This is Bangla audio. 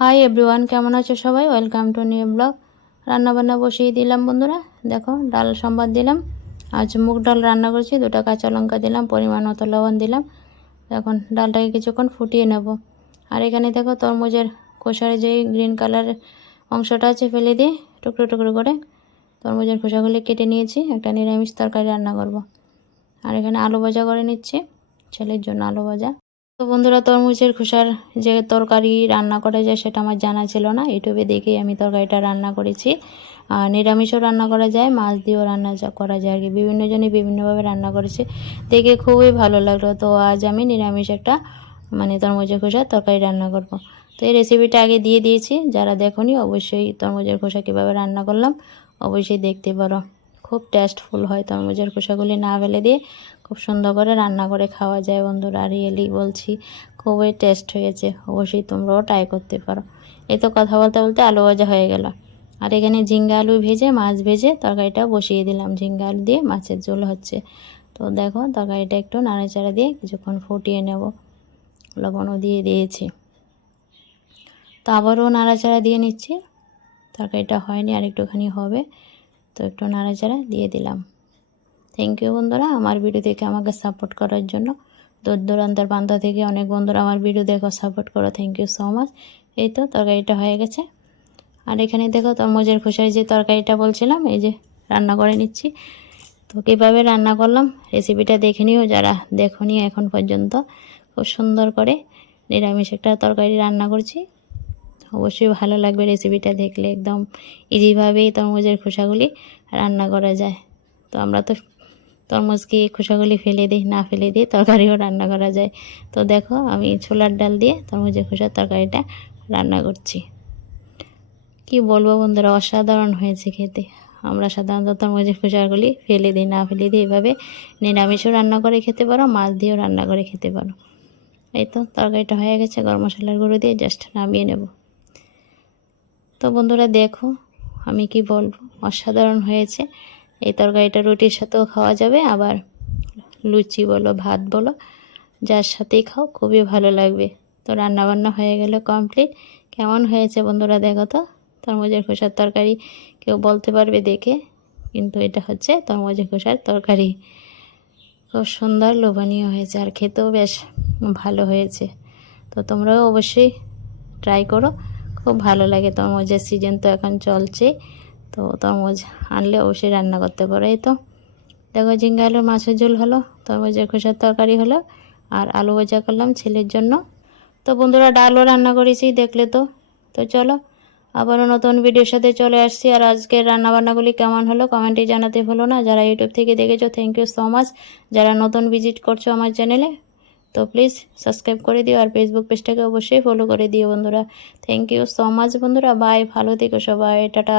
হাই এভরিওয়ান কেমন আছো সবাই? ওয়েলকাম টু নিউ ব্লগ রান্নাবান্না বসিয়ে দিলাম বন্ধুরা। দেখো, ডাল, সম্বাদ দিলাম। আজ মুগ ডাল রান্না করেছি, দুটো কাঁচা লঙ্কা দিলাম, পরিমাণ মতো লবণ দিলাম। এখন ডালটাকে কিছুক্ষণ ফুটিয়ে নেব। আর এখানে দেখো, তরমুজের খোসার যে গ্রিন কালারের অংশটা আছে, ফেলে দিয়ে টুকরো টুকরো করে তরমুজের খোসাগুলি কেটে নিয়েছি। একটা নিরামিষ তরকারি রান্না করব। আর এখানে আলু ভাজা করে নিচ্ছি, ছেলের জন্য আলু ভাজা। তো বন্ধুরা, তরমুজের খোসার যে তরকারি রান্না করা যায় সেটা আমার জানা ছিল না। ইউটিউবে দেখেই আমি তরকারিটা রান্না করেছি। আর নিরামিষও রান্না করা যায়, মাছ দিয়েও রান্না করা যায় আর কি। বিভিন্ন জনে বিভিন্নভাবে রান্না করেছে। দেখে খুবই ভালো লাগল। তো আজ আমি নিরামিষ একটা মানে তরমুজের খোসার তরকারি রান্না করব। তো এই রেসিপিটা আগে দিয়ে দিয়েছি। যারা দেখোনি, অবশ্যই তরমুজের খোসা কীভাবে রান্না করলাম, অবশ্যই দেখতে পারো। খুব টেস্টফুল হয় তরমুজের খোসাগুলি না ফেলে দিয়ে। খুব সুন্দর করে রান্না করে খাওয়া যায় বন্ধুরা রিয়েলি বলছি, খুবই টেস্ট হয়েছে, অবশ্যই তোমরাও ট্রাই করতে পারো। এই তো কথা বলতে বলতে আলু ভাজা হয়ে গেল। আর এখানে ঝিঙ্গা আলু ভেজে, মাছ ভেজে তরকারিটা বসিয়ে দিলাম। ঝিঙ্গা আলু দিয়ে মাছের ঝোল হচ্ছে। তো দেখো, তরকারিটা একটু নাড়াচাড়া দিয়ে কিছুক্ষণ ফুটিয়ে নেব। লবণও দিয়ে দিয়েছি। তো আবারও নাড়াচাড়া দিয়ে নিচ্ছি। তরকারিটা হয়নি, আর একটুখানি হবে। তো একটু নাড়াচাড়া দিয়ে দিলাম। থ্যাংক ইউ বন্ধুরা, আমার ভিডিও দেখে আমাকে সাপোর্ট করার জন্য। দূর দূরান্তর প্রান্ত থেকে অনেক বন্ধুরা আমার ভিডিও দেখো সাপোর্ট করো। থ্যাংক ইউ সো মাচ এই তো তরকারিটা হয়ে গেছে। আর এখানে দেখো তরমুজের খোসার যে তরকারিটা বলছিলাম, এই যে রান্না করে নিচ্ছি। তো কীভাবে রান্না করলাম রেসিপিটা দেখে নিও যারা দেখনি এখন পর্যন্ত। খুব সুন্দর করে নিরামিষ একটা তরকারি রান্না করছি। অবশ্যই ভালো লাগবে রেসিপিটা দেখলে। একদম ইজিভাবেই তরমুজের খোসাগুলি রান্না করা যায়। তো আমরা তো তরমুজকে খোসাগুলি ফেলে দিই, না ফেলে দিই তরকারিও রান্না করা যায়। তো দেখো আমি ছোলার ডাল দিয়ে তরমুজের খোসার তরকারিটা রান্না করছি। কি বলব বন্ধুরা, অসাধারণ হয়েছে খেতে। আমরা সাধারণত তরমুজের খোসাগুলি ফেলে দিই, না ফেলে দিই এভাবে নিরামিষও রান্না করে খেতে পারো, মাছ দিয়েও রান্না করে খেতে পারো। এই তো তরকারিটা হয়ে গেছে, গরম মশলার গুঁড়ো দিয়ে জাস্ট নামিয়ে নেব। তো বন্ধুরা দেখো, আমি কি বলব অসাধারণ হয়েছে। এই তরকারিটা রুটির সাথেও খাওয়া যাবে, আবার লুচি বলো, ভাত বলো, যার সাথেই খাও, খুবই ভালো লাগবে। তো রান্নাবান্না হয়ে গেল কমপ্লিট কেমন হয়েছে বন্ধুরা দেখো তো? তরমুজের খোসার তরকারি কেউ বলতে পারবে দেখে, কিন্তু এটা হচ্ছে তরমুজের খোসার তরকারি। খুব সুন্দর, লোভনীয় হয়েছে, আর খেতেও বেশ ভালো হয়েছে। তো তোমরাও অবশ্যই ট্রাই করো। খুব ভালো লাগে তরমুজের সিজন তো এখন চলছে। তো তরমুজ আনলে অবশ্যই রান্না করতে পারো। এই তো, দেখো ঝিঙ্গা আলুর মাছের ঝোল হলো, তরমুজের খোসার তরকারি হলো আর আলু ভাজা করলাম ছেলের জন্য। তো বন্ধুরা, ডালও রান্না করেছি, দেখলে তো। তো চলো, আবারও নতুন ভিডিওর সাথে চলে আসছি। আর আজকের রান্নাবান্নাগুলি কেমন হলো কমেন্টে জানাতে হলো না। যারা ইউটিউব থেকে দেখেছ থ্যাংক ইউ সো মাচ যারা নতুন ভিজিট করছ আমার চ্যানেলে তো প্লিজ সাবস্ক্রাইব করে দিও আর ফেসবুক পেজটাকে অবশ্যই ফলো করে দিও বন্ধুরা। থ্যাংক ইউ সো মাচ বন্ধুরা। বাই ভালো থেকো সবাই। টাটা